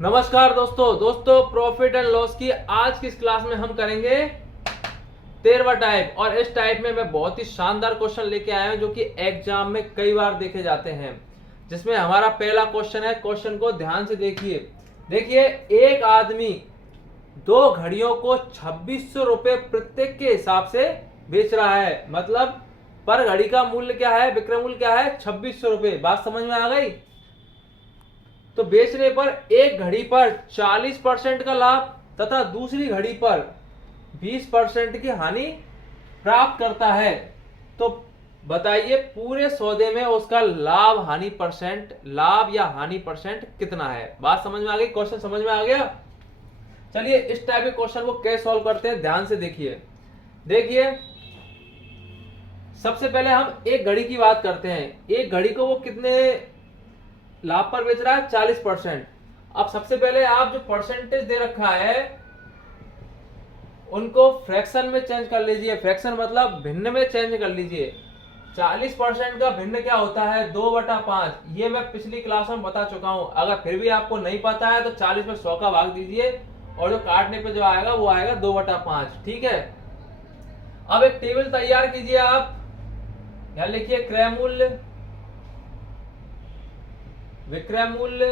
नमस्कार दोस्तों profit and loss की आज की इस क्लास में हम करेंगे 13वां टाइप। और इस टाइप में मैं बहुत ही शानदार क्वेश्चन लेके आया हूं जो कि एग्जाम में कई बार देखे जाते हैं। जिसमें हमारा पहला क्वेश्चन है, क्वेश्चन को ध्यान से देखिए एक आदमी दो घड़ियों को 2600 रुपए प्रत्येक के हिसाब से बेच रहा है। मतलब पर घड़ी का मूल्य क्या है, विक्रय मूल्य क्या है, 2600 रुपए। बात समझ में आ गई। तो बेचने पर एक घड़ी पर 40% का लाभ तथा दूसरी घड़ी पर 20% की हानि प्राप्त करता है। तो बताइए पूरे सौदे में उसका लाभ या हानि परसेंट कितना है। बात समझ में आ गई, क्वेश्चन समझ में आ गया। चलिए इस टाइप के क्वेश्चन को कैसे सॉल्व करते हैं, ध्यान से देखिए सबसे पहले हम एक घड़ी की बात करते हैं। एक घड़ी को वो कितने लाभ पर बेच रहा है, 40%। अब सबसे पहले आप जो परसेंटेज दे रखा है उनको फ्रैक्शन में चेंज कर लीजिए। फ्रैक्शन मतलब भिन्न में चेंज कर लीजिए। 40% का भिन्न क्या होता है, 2/5। ये मैं पिछली क्लास में बता चुका हूं। अगर फिर भी आपको नहीं पता है तो 40 में 100 का भाग दीजिए और जो काटने पे जो आएगा वो आएगा 2/5। ठीक है। अब एक टेबल तैयार कीजिए। आप यहां लिखिए क्रय मूल्य, विक्रय मूल्य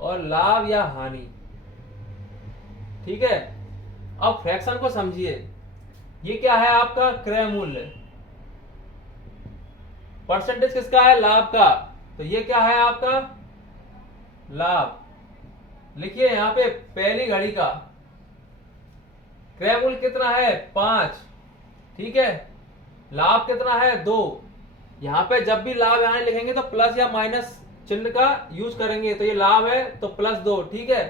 और लाभ या हानि। ठीक है। अब फ्रैक्शन को समझिए। ये क्या है आपका क्रय मूल्य, परसेंटेज किसका है, लाभ का। तो ये क्या है आपका लाभ। लिखिए यहां पे पहली घड़ी का क्रय मूल्य कितना है, 5। ठीक है। लाभ कितना है, 2। यहां पे जब भी लाभ यहां लिखेंगे तो प्लस या माइनस चिन्ह का यूज करेंगे। तो ये लाभ है तो +2। ठीक है।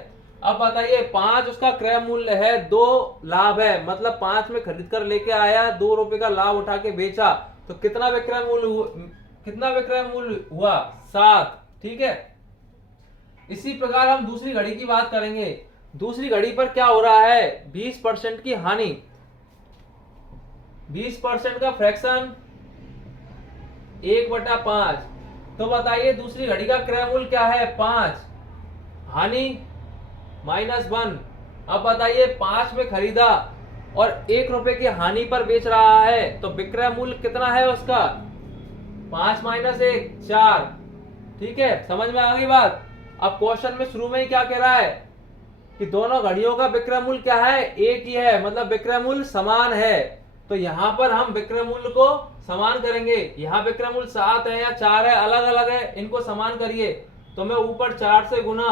अब बताइए 5 उसका क्रय मूल्य है, 2 लाभ है। मतलब 5 में खरीद कर लेके आया, 2 रुपए का लाभ उठा के बेचा तो कितना विक्रय मूल्य हुआ, 7। ठीक है। इसी प्रकार हम दूसरी घड़ी की बात करेंगे। दूसरी घड़ी पर क्या हो रहा है, 20% की हानि। 20% का फ्रैक्शन 1/5। तो बताइए दूसरी घड़ी का क्रय मूल्य क्या है, 5, हानि -1। अब बताइए 5 में खरीदा और 1 रुपए की हानि पर बेच रहा है तो विक्रय मूल्य कितना है उसका, 5 - 1 4। ठीक है, समझ में आ गई बात। अब क्वेश्चन में शुरू में ही क्या कह रहा है कि दोनों घड़ियों का विक्रय मूल्य क्या है, एक ही है। मतलब विक्रय मूल्य समान है। तो यहां पर हम विक्रय मूल्य को समान करेंगे। यहाँ विक्रय मूल्य 7 है या 4 है, अलग अलग है, इनको समान करिए। तो मैं ऊपर 4 से गुना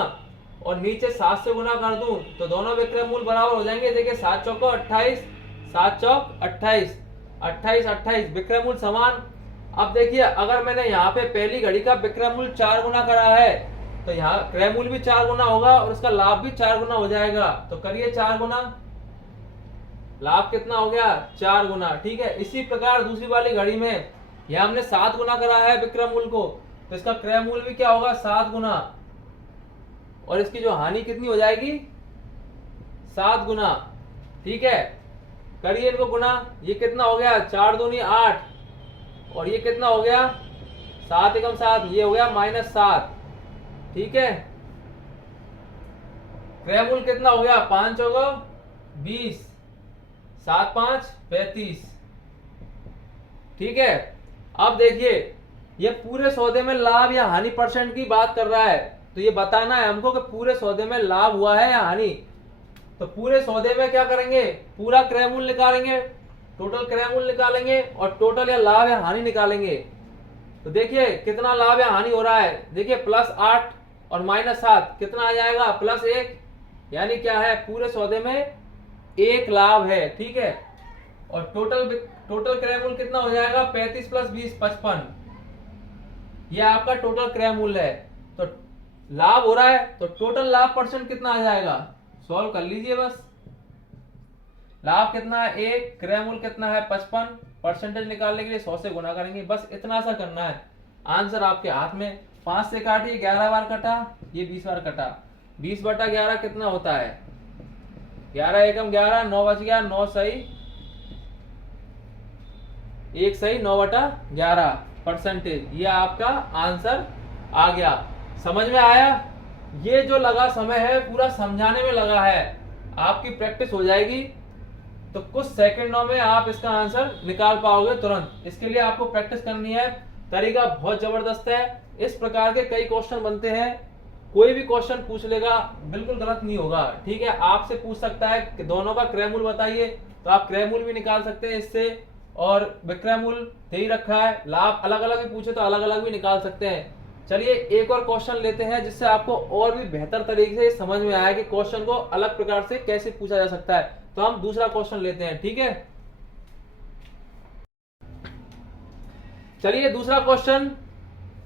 और नीचे 7 से गुना कर दूं तो दोनों विक्रय मूल्य बराबर हो जाएंगे। देखिए 7 चौको 28, 7 चौक 28, 28 28 विक्रय मूल्य समान। अब देखिए अगर मैंने यहाँ पे पहली घड़ी का विक्रय मूल्य 4 गुना करा है तो यहाँ क्रय मूल्य भी 4 गुना होगा और उसका लाभ भी 4 गुना हो जाएगा। तो करिए 4 गुना, लाभ कितना हो गया, 4 गुना। ठीक है। इसी प्रकार दूसरी वाली घड़ी में यह हमने 7 गुना करा है विक्रय मूल्य को तो इसका क्रय मूल्य भी क्या होगा, 7 गुना। और इसकी जो हानि कितनी हो जाएगी, 7 गुना। ठीक है। करिए इनको गुना। ये कितना हो गया, 4 दूनी 8 और ये कितना हो गया, 7 एकम 7, ये हो गया -7। ठीक है। क्रय मूल्य कितना हो गया, 5 चौको 20, 7 5 35। ठीक है। अब देखिए ये पूरे सौदे में लाभ या हानि परसेंट की बात कर रहा है। तो ये बताना है हमको कि पूरे सौदे में लाभ हुआ है या हानि। तो पूरे सौदे में क्या करेंगे, पूरा क्रय मूल्य निकालेंगे, टोटल क्रय मूल्य निकालेंगे और टोटल या लाभ या हानि निकालेंगे। तो देखिए कितना लाभ या हानि हो रहा है। देखिए +8 और -7 कितना आ जाएगा, +1। यानी क्या है, पूरे सौदे में 1 लाभ है। ठीक है। और टोटल क्रय मूल्य कितना हो जाएगा, 35 + 20 55। यह आपका टोटल क्रय मूल्य है। तो लाभ हो रहा है तो टोटल लाभ परसेंट कितना आ जाएगा, सॉल्व कर लीजिए बस। लाभ कितना है 1, क्रय मूल्य कितना है 55, परसेंटेज निकालने के लिए 100 से गुना करेंगे। बस इतना सा करना है, आंसर आपके हाथ में। 5 से काटिए, 11 बार कटा, ये 20 बार कटा। 20/11 कितना होता है, 11 एकम 11, 9 बच गया, 9 सही 1 सही 9/11 परसेंटेज। ये आपका आंसर आ गया। समझ में आया। ये जो लगा समय है पूरा समझाने में लगा है, आपकी प्रैक्टिस हो जाएगी तो कुछ सेकंडों में आप इसका आंसर निकाल पाओगे तुरंत। इसके लिए आपको प्रैक्टिस करनी है। तरीका बहुत जबरदस्त है। इस प्रकार के कई क्वेश्चन बनते हैं, कोई भी क्वेश्चन पूछ लेगा, बिल्कुल गलत नहीं होगा। ठीक है, आपसे पूछ सकता है कि दोनों का क्रयमूल बताइए, तो आप क्रयमूल भी निकाल सकते हैं इससे, और विक्रयमूल दे ही रखा है, लाभ अलग अलग भी पूछे तो अलग अलग भी निकाल सकते हैं। चलिए एक और क्वेश्चन लेते हैं जिससे आपको और भी बेहतर तरीके से समझ में आया कि क्वेश्चन को अलग प्रकार से कैसे पूछा जा सकता है। तो हम दूसरा क्वेश्चन लेते हैं। ठीक है, चलिए दूसरा क्वेश्चन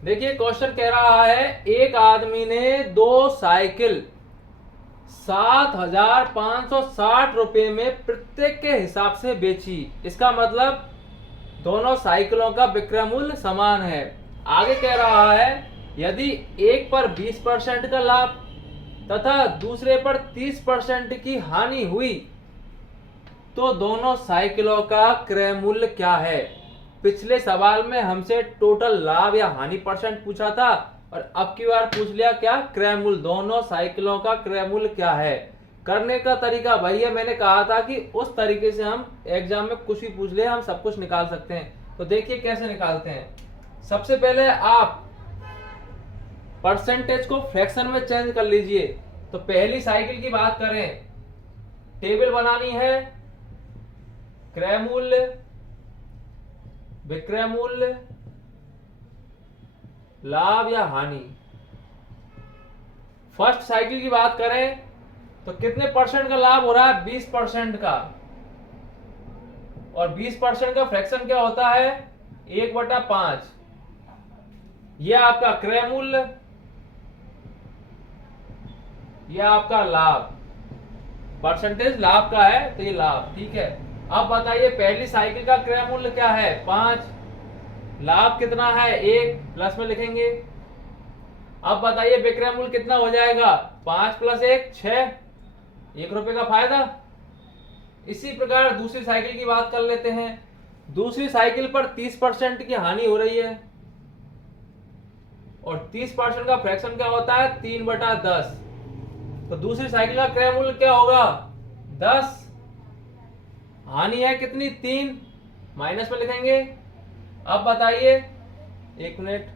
देखिए। क्वेश्चन कह रहा है एक आदमी ने 2 साइकिल 7,560 रुपए में प्रत्येक के हिसाब से बेची। इसका मतलब दोनों साइकिलों का विक्रय मूल्य समान है। आगे कह रहा है यदि एक पर 20% का लाभ तथा दूसरे पर 30% की हानि हुई तो दोनों साइकिलों का क्रय मूल्य क्या है। पिछले सवाल में हमसे टोटल लाभ या हानि परसेंट पूछा था, और अब की बार पूछ लिया क्या, क्रय मूल्य। दोनों साइकिलों का क्रय मूल्य क्या है। करने का तरीका वही है, मैंने कहा था कि उस तरीके से हम एग्जाम में कुछ भी पूछ ले हम सब कुछ निकाल सकते हैं। तो देखिए कैसे निकालते हैं। सबसे पहले आप परसेंटेज को फ्रैक्शन में चेंज कर लीजिए। तो पहली साइकिल की बात करें, टेबल बनानी है, क्रय मूल्य, विक्रय मूल्य, लाभ या हानि। फर्स्ट साइकिल की बात करें तो कितने परसेंट का लाभ हो रहा है, 20% का, और 20% का फ्रैक्शन क्या होता है, 1/5। यह आपका क्रय मूल्य, यह आपका लाभ। परसेंटेज लाभ का है तो ये लाभ। ठीक है, अब बताइए पहली साइकिल का क्रय मूल्य क्या है, 5, लाभ कितना है, 1, प्लस में लिखेंगे। अब बताइए विक्रय मूल्य कितना हो जाएगा, 5 + 1 6, 1 रुपए का फायदा। इसी प्रकार दूसरी साइकिल की बात कर लेते हैं। दूसरी साइकिल पर 30% की हानि हो रही है, और 30% का फ्रैक्शन क्या होता है, 3/10। तो दूसरी साइकिल का क्रय मूल्य क्या होगा, 10, हानि है कितनी, 3, माइनस में लिखेंगे। अब बताइए, 1 मिनट,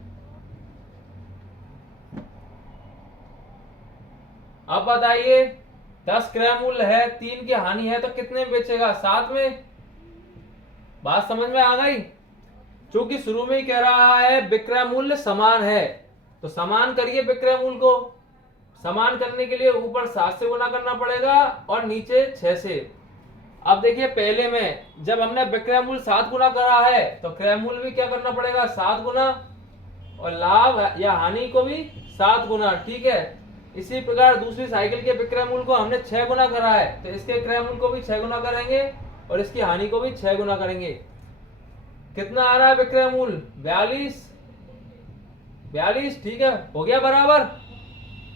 अब बताइए 10 क्रय मूल्य है, 3 की हानि है, तो कितने में बेचेगा, 7 में। बात समझ में आ गई। क्योंकि शुरू में ही कह रहा है विक्रय मूल्य समान है, तो समान करिए विक्रय मूल्य को। समान करने के लिए ऊपर 7 से गुना करना पड़ेगा और नीचे 6 से। अब देखिए पहले में जब हमने विक्रय मूल्य 7 गुना करा है तो क्रय मूल्य भी क्या करना पड़ेगा, 7 गुना, और लाभ या हानि को भी 7 गुना। ठीक है, इसी प्रकार दूसरी साइकिल के विक्रय मूल्य को हमने 6 गुना करा है, तो इसके क्रय मूल्य को भी 6 गुना करेंगे और इसकी हानि को भी 6 गुना करेंगे। कितना आ रहा है विक्रय मूल्य, 42। ठीक है, हो गया बराबर।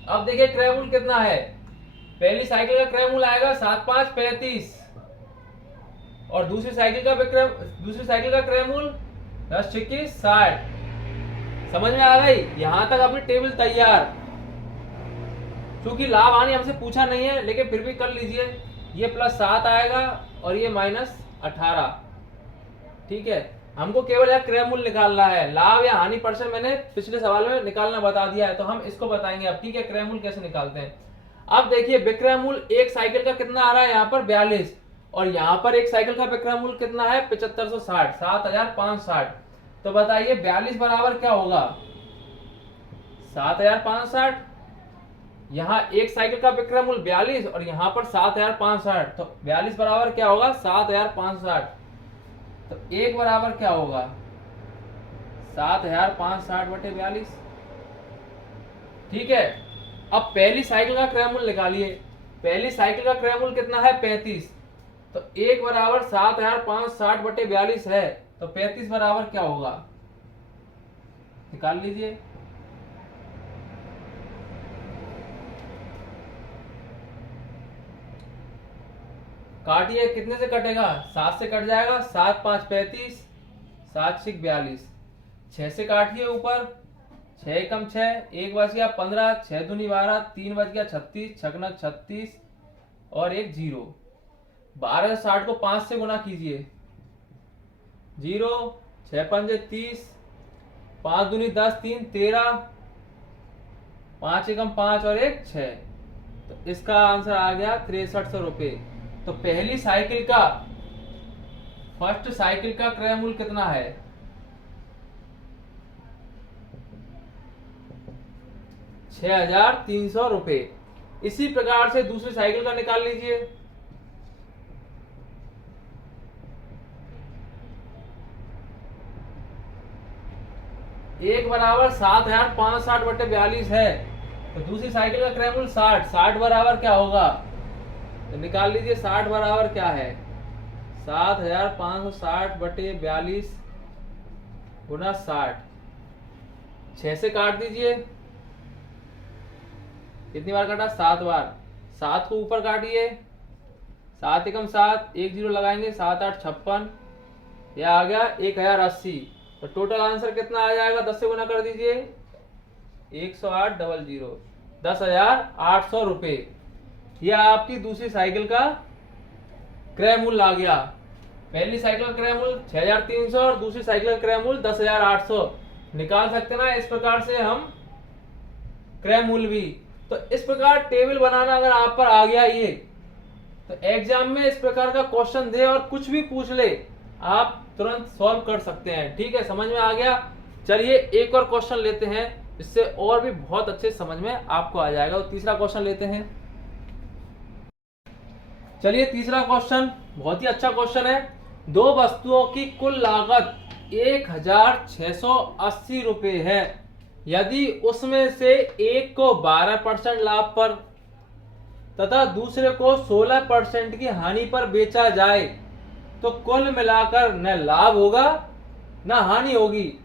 अब देखिए क्रय मूल्य कितना है, पहली साइकिल का क्रय मूल्य आएगा 7 × 5 = 35, और दूसरी साइकिल का क्रय मूल्य 10 × 6 = 60। समझ में आ गई। यहां तक अपनी टेबल तैयार। क्योंकि लाभ हानि हमसे पूछा नहीं है, लेकिन फिर भी कर लीजिए। ये +7 आएगा और ये -18। ठीक है, हमको केवल यह क्रय मूल्य निकालना है। लाभ या हानि परसेंट मैंने पिछले सवाल में निकालना बता दिया है, तो हम इसको बताएंगे अब। ठीक है, क्रय मूल्य कैसे निकालते हैं। अब देखिए विक्रय मूल्य एक साइकिल का कितना आ रहा है, यहाँ पर 42, और यहाँ पर एक साइकिल का विक्रय मूल्य कितना है, 7560, 7560। तो बताइए 42 बराबर क्या होगा, 7560। यहाँ एक साइकिल का विक्रय मूल्य 42 और यहाँ पर 7560, तो 42 बराबर क्या होगा, 7560। तो 1 बराबर क्या होगा, 7560/42। ठीक है, अब पहली साइकिल का क्रय मूल्य निकालिए। पहली साइकिल का क्रय मूल्य कितना है, 35। तो 1 बराबर 7560/42 है, तो 35 बराबर क्या होगा, निकाल लीजिए। काटिए, कितने से कटेगा, 7 से कट जाएगा, 7 × 5 = 35, 7 × 6 = 42। 6 से काटिए ऊपर, 6 कम 6, 1 बच गया 15, 6 दूनी 12, 3 बच गया 36, 6 नग 36 और एक 0। 1260 को 5 से गुना कीजिए। 0, 6 पंजे 30, 5 दूनी 10, 3 13, 5 एकम 5 और एक 6। तो इसका आंसर आ गया 6300 रुपये। तो पहली साइकिल का, फर्स्ट साइकिल का क्रय मूल्य कितना है? 6300 रुपये। इसी प्रकार से दूसरी साइकिल का निकाल लीजिए। एक बराबर 7560 बटे 42 है, तो दूसरी साइकिल का क्रय मूल्य 60। 60 बराबर क्या होगा? तो निकाल लीजिए 60 बराबर क्या है? 7560 बटे 42 गुना 60। 6 से काट दीजिए। कितनी बार काटा? 7 बार। 7 को ऊपर काटिए। 7 एकम 7, 1 0 लगाएंगे, 7 8 56, यह आ गया 1080। तो टोटल आंसर कितना आ जाएगा? 10 से गुना कर दीजिए। 108 00, 10,800 रुपये। यह आपकी दूसरी साइकिल का क्रय मूल्य आ गया। पहली साइकिल का क्रय मूल्य 6300 और दूसरी साइकिल का क्रय मूल्य 10,800। निकाल सकते ना इस प्रकार से हम क्रय मूल्य भी। तो इस प्रकार टेबल बनाना अगर आप पर आ गया ये, तो एग्जाम में इस प्रकार का क्वेश्चन दे और कुछ भी पूछ ले, आप तुरंत सॉल्व कर सकते हैं। ठीक है, समझ में आ गया? चलिए एक और क्वेश्चन लेते हैं, इससे और भी बहुत अच्छे समझ में आपको आ जाएगा। तो तीसरा क्वेश्चन लेते हैं। चलिए तीसरा क्वेश्चन बहुत ही अच्छा क्वेश्चन है। दो वस्तुओं की कुल लागत 1680 रुपये है। यदि उसमें से एक को 12% लाभ पर तथा दूसरे को 16% की हानि पर बेचा जाए, तो कुल मिलाकर न लाभ होगा न हानि होगी।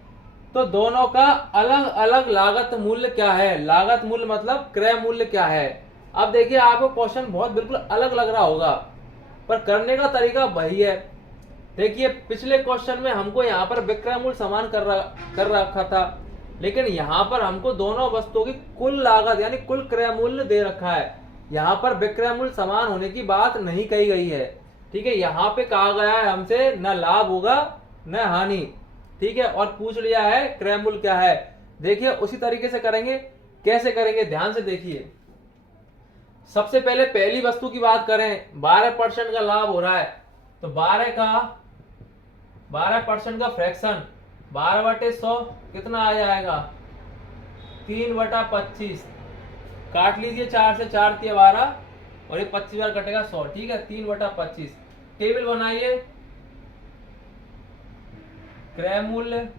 तो दोनों का अलग अलग लागत मूल्य क्या है? लागत मूल्य मतलब क्रय मूल्य क्या है? अब देखिए आपको क्वेश्चन बहुत बिल्कुल अलग लग रहा होगा, पर करने का तरीका वही है। देखिए पिछले क्वेश्चन में हमको यहाँ पर विक्रय मूल्य समान कर रखा था, लेकिन यहाँ पर हमको दोनों वस्तुओं की कुल लागत यानी कुल क्रय मूल्य दे रखा है। यहाँ पर विक्रय मूल्य समान होने की बात नहीं कही गई है। ठीक है, यहाँ पे कहा गया है हमसे न लाभ होगा न हानि। ठीक है, और पूछ लिया है क्रय मूल्य क्या है। देखिए उसी तरीके से करेंगे। कैसे करेंगे ध्यान से देखिए। सबसे पहले पहली वस्तु की बात करें, 12% का लाभ हो रहा है, तो 12% का फ्रैक्शन 12/100 कितना आ जाएगा? 3/25। काट लीजिए 4 से, 4 × 12 और ये 25 बार कटेगा 100। ठीक है, 3/25। टेबल बनाइए, क्रय मूल्य,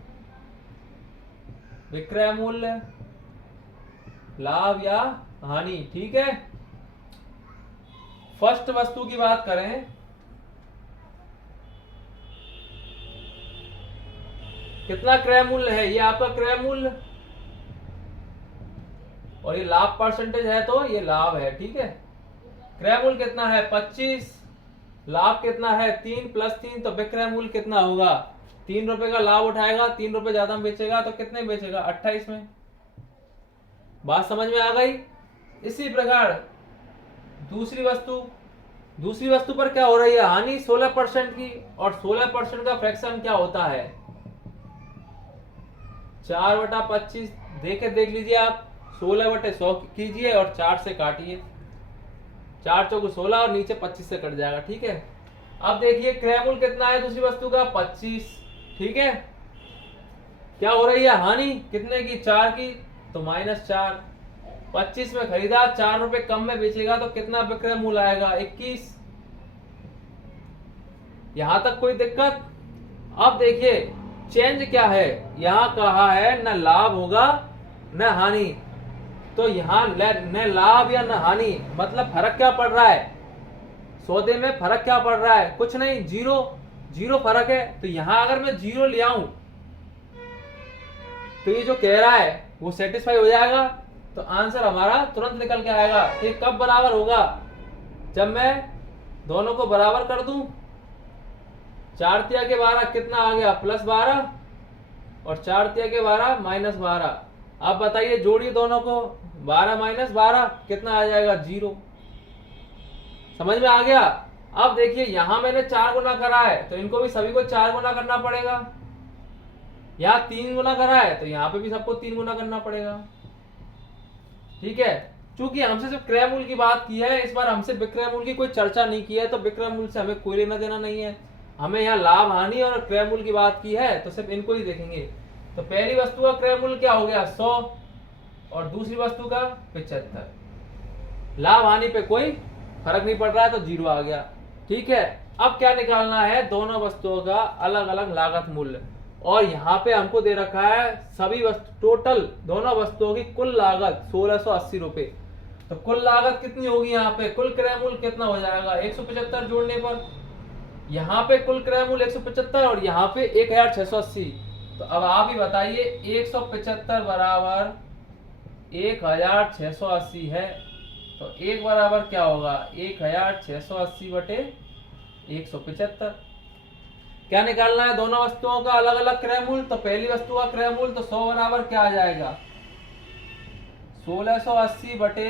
विक्रय मूल्य, लाभ या हानि। ठीक है, फर्स्ट वस्तु की बात करें, कितना क्रय मूल्य है? ये आपका क्रय मूल्य और ये लाभ परसेंटेज है, तो ये लाभ है। ठीक है, क्रय मूल्य कितना है? 25। लाभ कितना है? 3 + 3, तो विक्रय मूल्य कितना होगा? 3 रुपए का लाभ उठाएगा, 3 रुपए ज्यादा में बेचेगा, तो कितने बेचेगा? 28 में। बात समझ में आ गई? इसी प्रकार दूसरी वस्तु पर क्या हो रही है? हानि 16% की, और 16% का फ्रैक्शन क्या होता है? 4/25। देख लीजिए आप, 16/100 कीजिए और 4 से काटिए। 4 चौक 16 और नीचे 25 से कट जाएगा। ठीक है, अब देखिए क्रय मूल्य कितना है दूसरी वस्तु का? 25। ठीक है, क्या हो रही है? हानि कितने की? 4 की, तो -4। 25 में खरीदा, 4 रुपए कम में बेचेगा, तो कितना विक्रय मूल्य आएगा? 21। यहां तक कोई दिक्कत? अब देखिए चेंज क्या है, यहां कहा है न लाभ होगा न हानि, तो यहां न लाभ या न हानि, मतलब फर्क क्या पड़ रहा है? सौदे में फर्क क्या पड़ रहा है? कुछ नहीं, जीरो फर्क है। तो यहां अगर मैं 0 ले आऊं, तो ये जो कह रहा है वो सेटिस्फाई हो जाएगा, तो आंसर हमारा तुरंत निकल के आएगा। ये कब बराबर होगा? जब मैं दोनों को बराबर कर दूं। 4 × 12 कितना आ गया? +12, और 4 × 12 -12। अब बताइए जोड़िए दोनों को, 12 माइनस 12 कितना आ जाएगा 0। समझ में आ गया। अब देखिए यहां मैंने 4 गुना करा है तो इनको भी सभी को 4 गुना करना पड़ेगा। यहाँ 3 गुना करा है तो यहाँ पे भी सबको 3 गुना करना पड़ेगा। ठीक है, चूंकि हमसे सिर्फ क्रय मूल्य की बात की है, इस बार हमसे विक्रय मूल्य की कोई चर्चा नहीं की है, तो विक्रय मूल्य से हमें कोई लेना देना नहीं है। हमें यहाँ लाभ हानि और क्रय मूल्य की बात की है तो सिर्फ इनको ही देखेंगे। तो पहली वस्तु का क्रय मूल्य क्या हो गया 100 और दूसरी वस्तु का 75। लाभ हानि पे कोई फर्क नहीं पड़ रहा है तो 0 आ गया। ठीक है, अब क्या निकालना है, दोनों वस्तुओं का अलग अलग लागत मूल्य। और यहाँ पे हमको दे रखा है सभी वस्तु टोटल दोनों वस्तुओं की कुल लागत 1680 रुपए। तो कुल लागत कितनी होगी, यहाँ पे कुल क्रय मूल्य कितना हो जाएगा 175 जोड़ने पर। यहाँ पे कुल क्रय मूल्य 175 और यहाँ पे 1680। तो अब आप ही बताइए 175 बराबर 1680 है, तो 1 बराबर क्या होगा 1680 बटे 175। क्या निकालना है, दोनों वस्तुओं का अलग अलग क्रय मूल्य। तो पहली वस्तु का क्रय मूल्य तो 100 बराबर क्या आ जाएगा 1680 बटे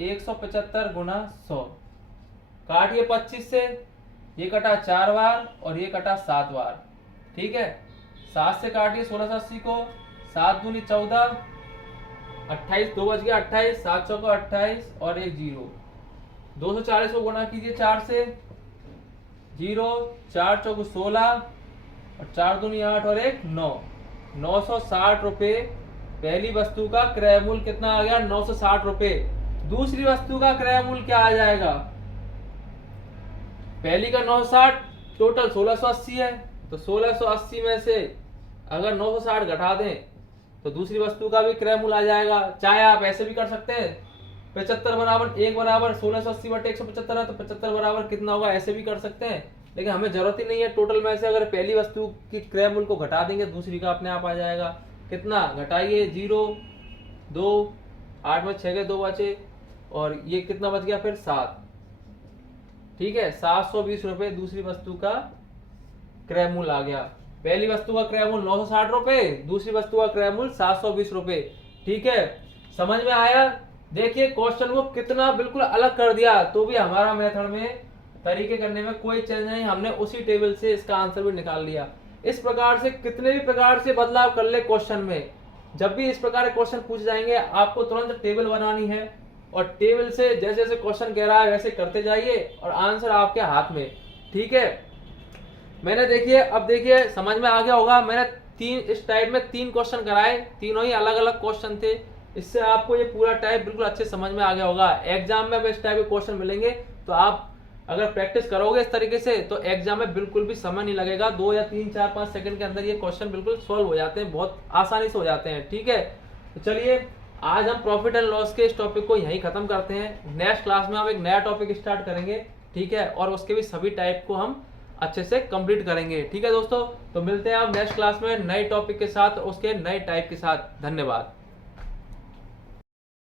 175 गुना 100। काटिए 25 से, ये कटा 4 बार और ये कटा 7 बार। ठीक है, 7 से काटिए 1680 को, 7 दूनी 14, 28 2 बच गया 28, 7 चौका 28 और एक 0। 240 को गुणा कीजिए 4 से, 0 4 चौको 16 और 4 दूनी 8 और एक 9। 960 रुपए पहली वस्तु का क्रय मूल्य कितना आ गया 960 रुपए। दूसरी वस्तु का क्रय मूल्य क्या आ जाएगा, पहली का 960 टोटल 1680 है, तो 1680 में से अगर 960 घटा दें तो दूसरी वस्तु का भी क्रय मूल्य आ जाएगा। चाहे आप ऐसे भी कर सकते हैं, 75 बराबर 1 बराबर 1680 बटे 175 है, तो 75 बराबर कितना होगा ऐसे भी कर सकते हैं, लेकिन हमें जरूरत ही नहीं है। टोटल में से अगर पहली वस्तु की क्रय मूल्य को घटा देंगे दूसरी का अपने आप आ जाएगा। कितना घटाइए 0 2 8 में 6 के 2 बचे और ये कितना बच गया फिर 7। ठीक है, 720 रुपए दूसरी वस्तु का क्रय मूल्य आ गया। पहली वस्तु का क्रय मूल्य 960 रुपए, दूसरी वस्तु का क्रय मूल्य 720 रुपए। ठीक है, समझ में आया। देखिए क्वेश्चन को कितना बिल्कुल अलग कर दिया, तो भी हमारा मेथड में तरीके करने में कोई चेंज नहीं, हमने उसी टेबल से इसका आंसर भी निकाल लिया। इस प्रकार से कितने भी प्रकार से बदलाव कर ले क्वेश्चन में, जब भी इस प्रकार के क्वेश्चन पूछे जाएंगे आपको तुरंत टेबल बनानी है और टेबल से जैसे जैसे क्वेश्चन कह रहा है वैसे करते जाइए और आंसर आपके हाथ में। ठीक है, मैंने देखिए अब देखिए समझ में आ गया होगा, मैंने इस टाइप में 3 क्वेश्चन कराए, तीनों ही अलग अलग क्वेश्चन थे। इससे आपको ये पूरा टाइप बिल्कुल अच्छे समझ में आ गया होगा। एग्जाम में अब इस टाइप के क्वेश्चन मिलेंगे तो आप अगर प्रैक्टिस करोगे इस तरीके से तो एग्जाम में बिल्कुल भी समय नहीं लगेगा। 2 या 3 4 5 सेकंड के अंदर ये क्वेश्चन बिल्कुल सॉल्व हो जाते हैं, बहुत आसानी से हो जाते हैं। ठीक है, तो चलिए आज हम प्रॉफिट एंड लॉस के इस टॉपिक को यहीं खत्म करते हैं। नेक्स्ट क्लास में हम एक नया टॉपिक स्टार्ट करेंगे। ठीक है, और उसके भी सभी टाइप को हम अच्छे से कंप्लीट करेंगे। ठीक है दोस्तों, तो मिलते हैं आप नेक्स्ट क्लास में नए टॉपिक के साथ, उसके नए टाइप के साथ। धन्यवाद।